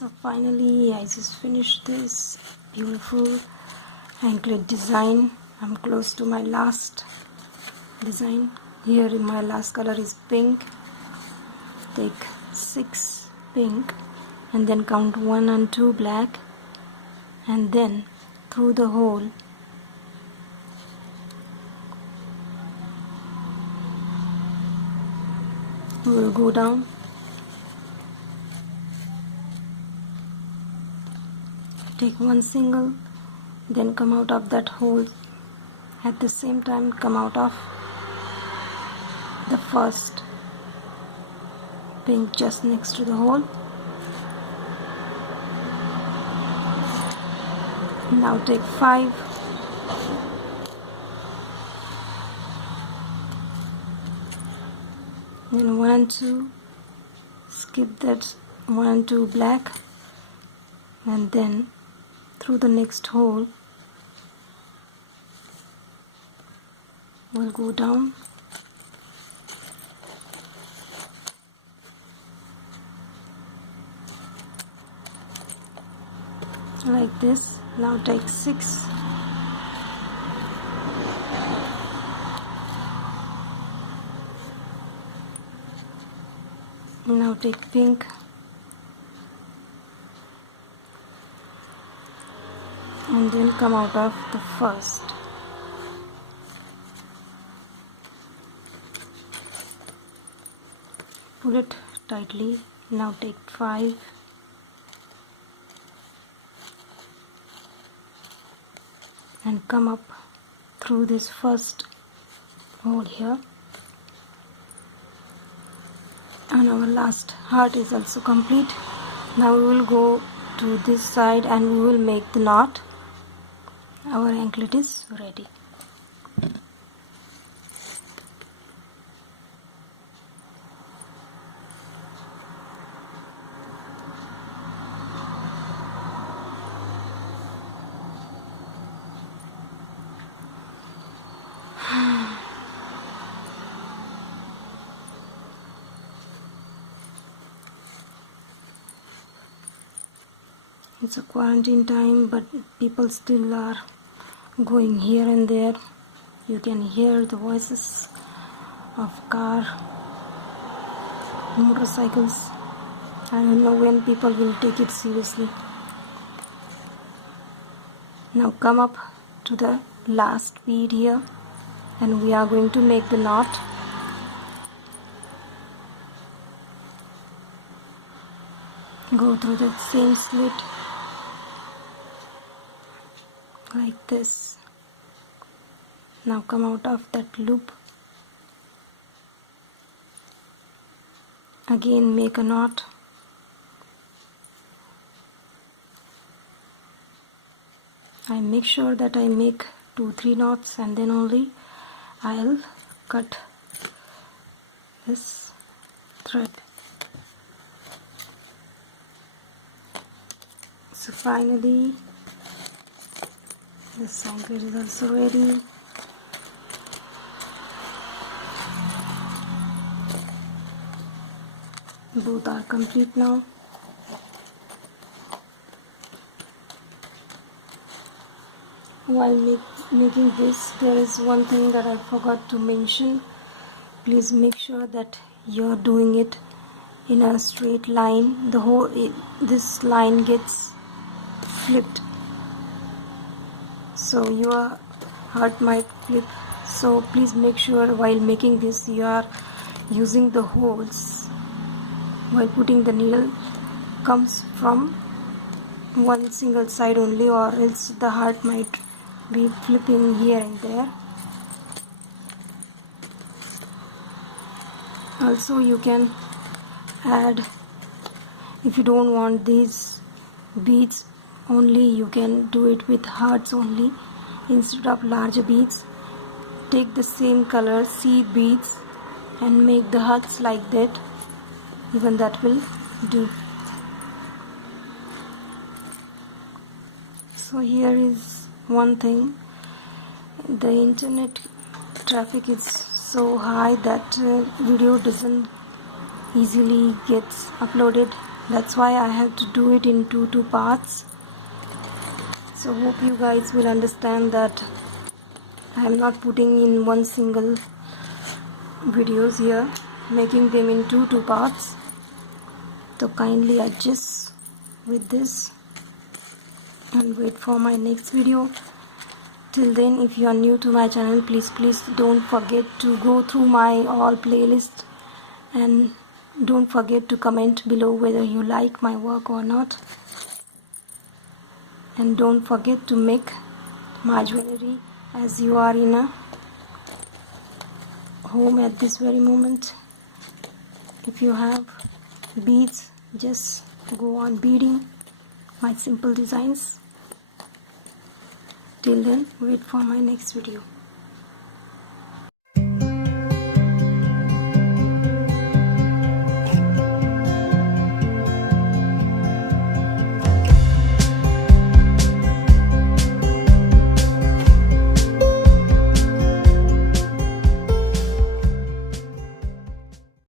So finally I just finished this beautiful anklet design. I'm close to my last design. Here my last color is pink. Take 6 pink and then count 1 and 2 black, and then through the hole we will go down. Take 1 single, then come out of that hole. At the same time come out of the first pink just next to the hole. Now take 5, then 1 and 2, skip that 1 and 2 black, and then through the next hole we'll go down like this. Now take 6, now take pink, and then come out of the first. Pull it tightly. Now take 5, and come up through this first hole here, and our last heart is also complete. Now we will go to this side and we will make the knot. Our anklet is ready. It's a quarantine time, but people still are going here and there. You can hear the voices of car, motorcycles. I don't know when people will take it seriously. Now come up to the last bead here, and we are going to make the knot. Go through the same slit like this. Now come out of that loop. Again make a knot. I make sure that I make 2-3 knots, and then only I'll cut this thread. So finally this anklet is also ready. Both are complete now. While making this, there is one thing that I forgot to mention. Please make sure that you're doing it in a straight line. This line gets flipped, so your heart might flip. So please make sure while making this you are using the holes while putting the needle comes from one single side only, or else the heart might be flipping here and there. Also you can add, if you don't want these beads only, you can do it with hearts only instead of larger beads. Take the same color seed beads and make the hearts like that. Even that will do. So here is one thing. The internet traffic is so high that video doesn't easily gets uploaded That's why I have to do it in two parts. So hope you guys will understand that I am not putting in one single videos here, making them in two parts. So kindly adjust with this and wait for my next video. Till then, if you are new to my channel, please don't forget to go through my all playlist, and don't forget to comment below whether you like my work or not. And don't forget to make my jewelry as you are in a home at this very moment. If you have beads, just go on beading my simple designs. Till then, wait for my next video.